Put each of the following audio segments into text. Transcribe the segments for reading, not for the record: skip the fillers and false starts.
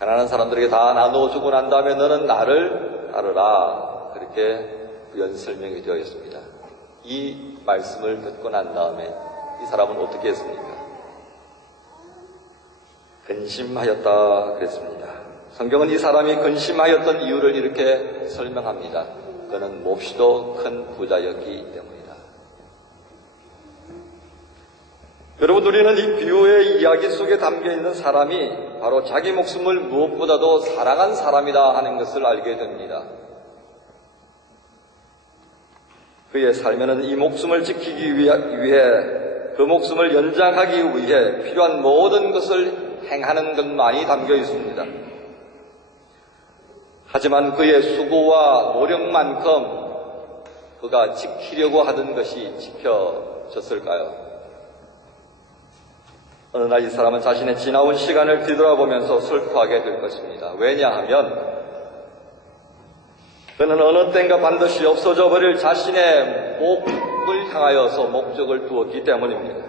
가난한 사람들에게 다 나눠주고 난 다음에 너는 나를 따르라. 그렇게 부연 설명이 되어 있습니다. 이 말씀을 듣고 난 다음에 이 사람은 어떻게 했습니까? 근심하였다 그랬습니다. 성경은 이 사람이 근심하였던 이유를 이렇게 설명합니다. 그는 몹시도 큰 부자였기 때문이다. 여러분, 우리는 이 비유의 이야기 속에 담겨있는 사람이 바로 자기 목숨을 무엇보다도 사랑한 사람이다 하는 것을 알게 됩니다. 그의 삶에는 이 목숨을 지키기 위해 그 목숨을 연장하기 위해 필요한 모든 것을 행하는 것만이 담겨 있습니다. 하지만 그의 수고와 노력만큼 그가 지키려고 하던 것이 지켜졌을까요? 어느 날 이 사람은 자신의 지나온 시간을 뒤돌아보면서 슬퍼하게 될 것입니다. 왜냐하면 그는 어느 땐가 반드시 없어져 버릴 자신의 목을 향하여서 목적을 두었기 때문입니다.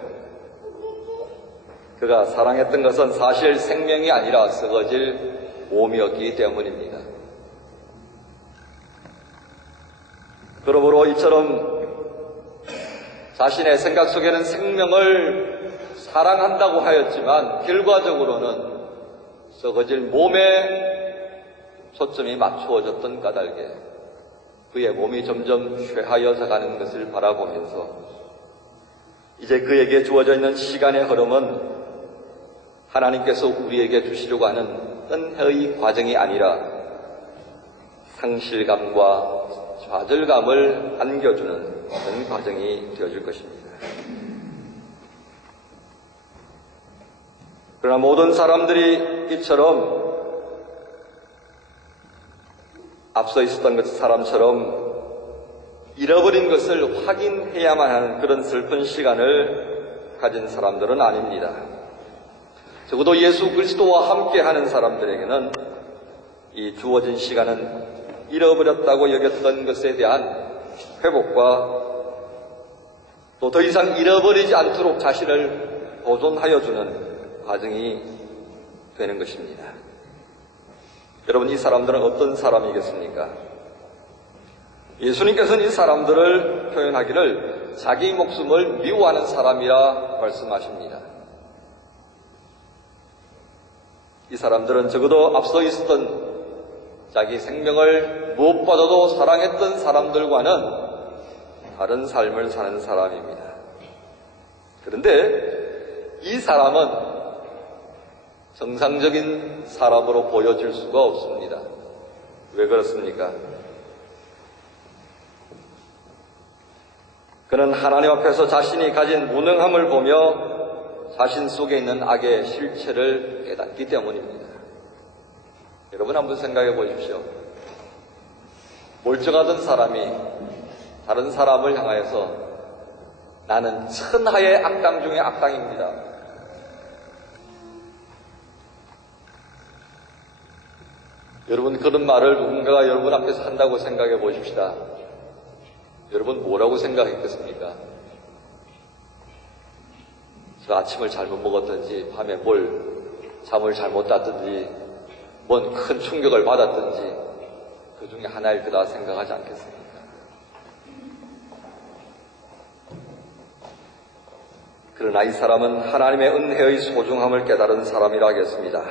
그가 사랑했던 것은 사실 생명이 아니라 썩어질 몸이었기 때문입니다. 그러므로 이처럼 자신의 생각 속에는 생명을 사랑한다고 하였지만 결과적으로는 썩어질 몸에 초점이 맞추어졌던 까닭에 그의 몸이 점점 쇠하여져 가는 것을 바라보면서 이제 그에게 주어져 있는 시간의 흐름은 하나님께서 우리에게 주시려고 하는 은혜의 과정이 아니라 상실감과 좌절감을 안겨주는 그런 과정이 되어질 것입니다. 그러나 모든 사람들이 이처럼 앞서 있었던 것 사람처럼 잃어버린 것을 확인해야만 하는 그런 슬픈 시간을 가진 사람들은 아닙니다. 적어도 예수 그리스도와 함께하는 사람들에게는 이 주어진 시간은 잃어버렸다고 여겼던 것에 대한 회복과 또 더 이상 잃어버리지 않도록 자신을 보존하여 주는 과정이 되는 것입니다. 여러분, 이 사람들은 어떤 사람이겠습니까? 예수님께서는 이 사람들을 표현하기를 자기 목숨을 미워하는 사람이라 말씀하십니다. 이 사람들은 적어도 앞서 있었던 자기 생명을 무엇보다도 사랑했던 사람들과는 다른 삶을 사는 사람입니다. 그런데 이 사람은 정상적인 사람으로 보여질 수가 없습니다. 왜 그렇습니까? 그는 하나님 앞에서 자신이 가진 무능함을 보며 자신 속에 있는 악의 실체를 깨닫기 때문입니다. 여러분 한번 생각해 보십시오. 멀쩡하던 사람이 다른 사람을 향하여서 나는 천하의 악당 중에 악당입니다. 여러분, 그런 말을 누군가가 여러분 앞에서 한다고 생각해 보십시다. 여러분 뭐라고 생각했겠습니까? 저 아침을 잘못 먹었든지 밤에 잠을 잘못 잤든지 뭔 큰 충격을 받았든지 그 중에 하나일 거다 생각하지 않겠습니까? 그러나 이 사람은 하나님의 은혜의 소중함을 깨달은 사람이라 하겠습니다.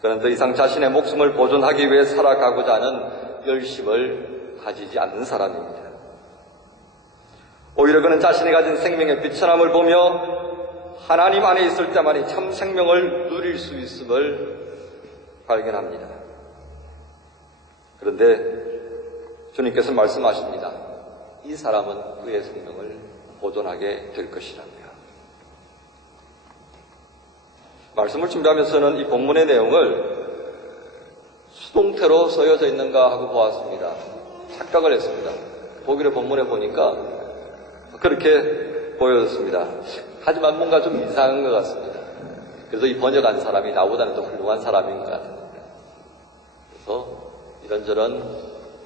그는 더 이상 자신의 목숨을 보존하기 위해 살아가고자 하는 열심을 가지지 않는 사람입니다. 오히려 그는 자신이 가진 생명의 비천함을 보며 하나님 안에 있을 때만이 참 생명을 누릴 수 있음을 발견합니다. 그런데 주님께서 말씀하십니다. 이 사람은 그의 생명을 보존하게 될 것이라고요. 말씀을 준비하면서는 이 본문의 내용을 수동태로 쓰여져 있는가 하고 보았습니다. 착각을 했습니다. 보기를 본문에 보니까 그렇게 보여졌습니다. 하지만 뭔가 좀 이상한 것 같습니다. 그래서 이 번역한 사람이 나보다는 더 훌륭한 사람인 것 같습니다. 그래서 이런저런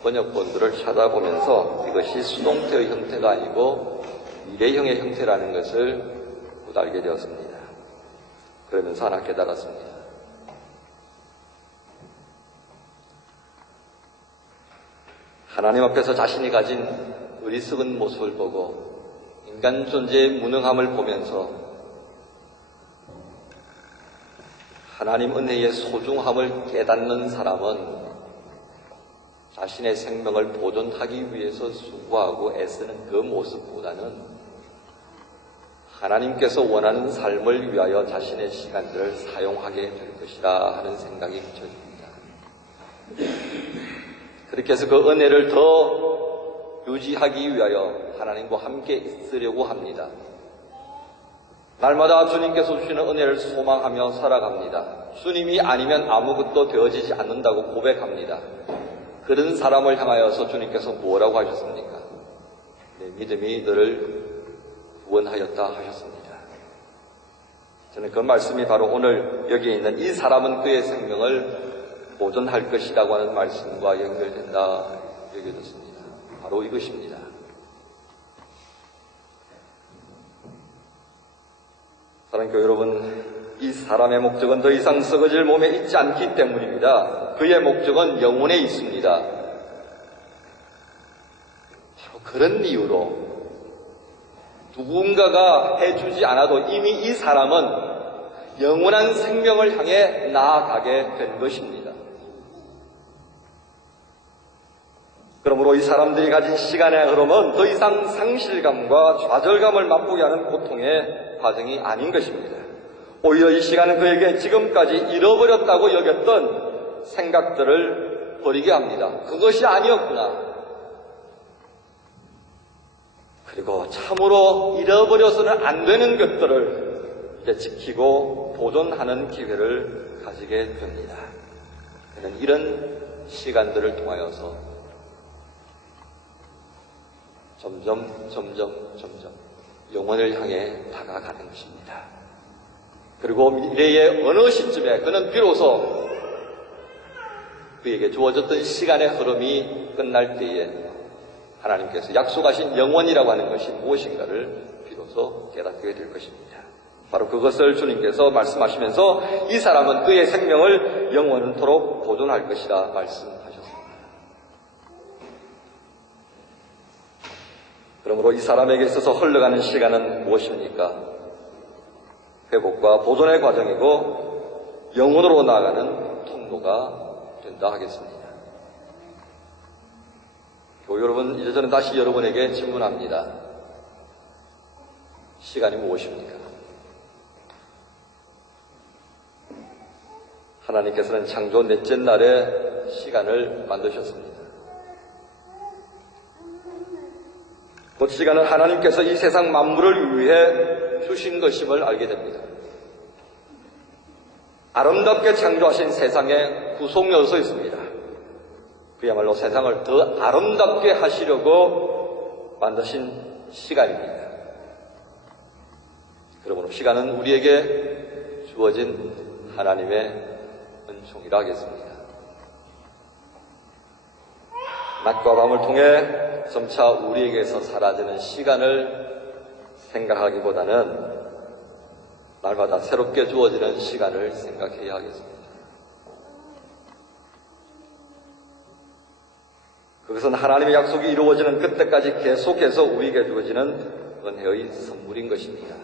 번역본들을 찾아보면서 이것이 수동태의 형태가 아니고 미래형의 형태라는 것을 곧 알게 되었습니다. 그러면서 하나 깨달았습니다. 하나님 앞에서 자신이 가진 어리석은 모습을 보고 인간 존재의 무능함을 보면서 하나님 은혜의 소중함을 깨닫는 사람은 자신의 생명을 보존하기 위해서 수고하고 애쓰는 그 모습보다는 하나님께서 원하는 삶을 위하여 자신의 시간들을 사용하게 될 것이라 하는 생각이 비춰집니다. 그렇게 해서 그 은혜를 더 유지하기 위하여 하나님과 함께 있으려고 합니다. 날마다 주님께서 주시는 은혜를 소망하며 살아갑니다. 주님이 아니면 아무것도 되어지지 않는다고 고백합니다. 그런 사람을 향하여서 주님께서 뭐라고 하셨습니까? 내 믿음이 너를 구원하였다 하셨습니다. 저는 그 말씀이 바로 오늘 여기에 있는 이 사람은 그의 생명을 보존할 것이라고 하는 말씀과 연결된다 여겨졌습니다. 바로 이것입니다. 사랑하는 교회 여러분, 이 사람의 목적은 더 이상 썩어질 몸에 있지 않기 때문입니다. 그의 목적은 영혼에 있습니다. 바로 그런 이유로 누군가가 해주지 않아도 이미 이 사람은 영원한 생명을 향해 나아가게 된 것입니다. 그러므로 이 사람들이 가진 시간의 흐름은 더 이상 상실감과 좌절감을 맛보게 하는 고통의 과정이 아닌 것입니다. 오히려 이 시간은 그에게 지금까지 잃어버렸다고 여겼던 생각들을 버리게 합니다. 그것이 아니었구나. 그리고 참으로 잃어버려서는 안 되는 것들을 이제 지키고 보존하는 기회를 가지게 됩니다. 그는 이런 시간들을 통하여서 점점 영혼을 향해 다가가는 것입니다. 그리고 미래의 어느 시점에 그는 비로소 그에게 주어졌던 시간의 흐름이 끝날 때에 하나님께서 약속하신 영원이라고 하는 것이 무엇인가를 비로소 깨닫게 될 것입니다. 바로 그것을 주님께서 말씀하시면서 이 사람은 그의 생명을 영원토록 보존할 것이라 말씀하셨습니다. 그러므로 이 사람에게 있어서 흘러가는 시간은 무엇입니까? 회복과 보존의 과정이고 영혼으로 나아가는 통로가 된다 하겠습니다. 교회 여러분, 이제 저는 다시 여러분에게 질문합니다. 시간이 무엇입니까? 하나님께서는 창조 넷째 날에 시간을 만드셨습니다. 그 시간은 하나님께서 이 세상 만물을 위해 주신 것임을 알게 됩니다. 아름답게 창조하신 세상의 구속요소 있습니다. 그야말로 세상을 더 아름답게 하시려고 만드신 시간입니다. 그러므로 시간은 우리에게 주어진 하나님의 은총이라 하겠습니다. 낮과 밤을 통해 점차 우리에게서 사라지는 시간을 생각하기보다는 날마다 새롭게 주어지는 시간을 생각해야 하겠습니다. 그것은 하나님의 약속이 이루어지는 그때까지 계속해서 우리에게 주어지는 은혜의 선물인 것입니다.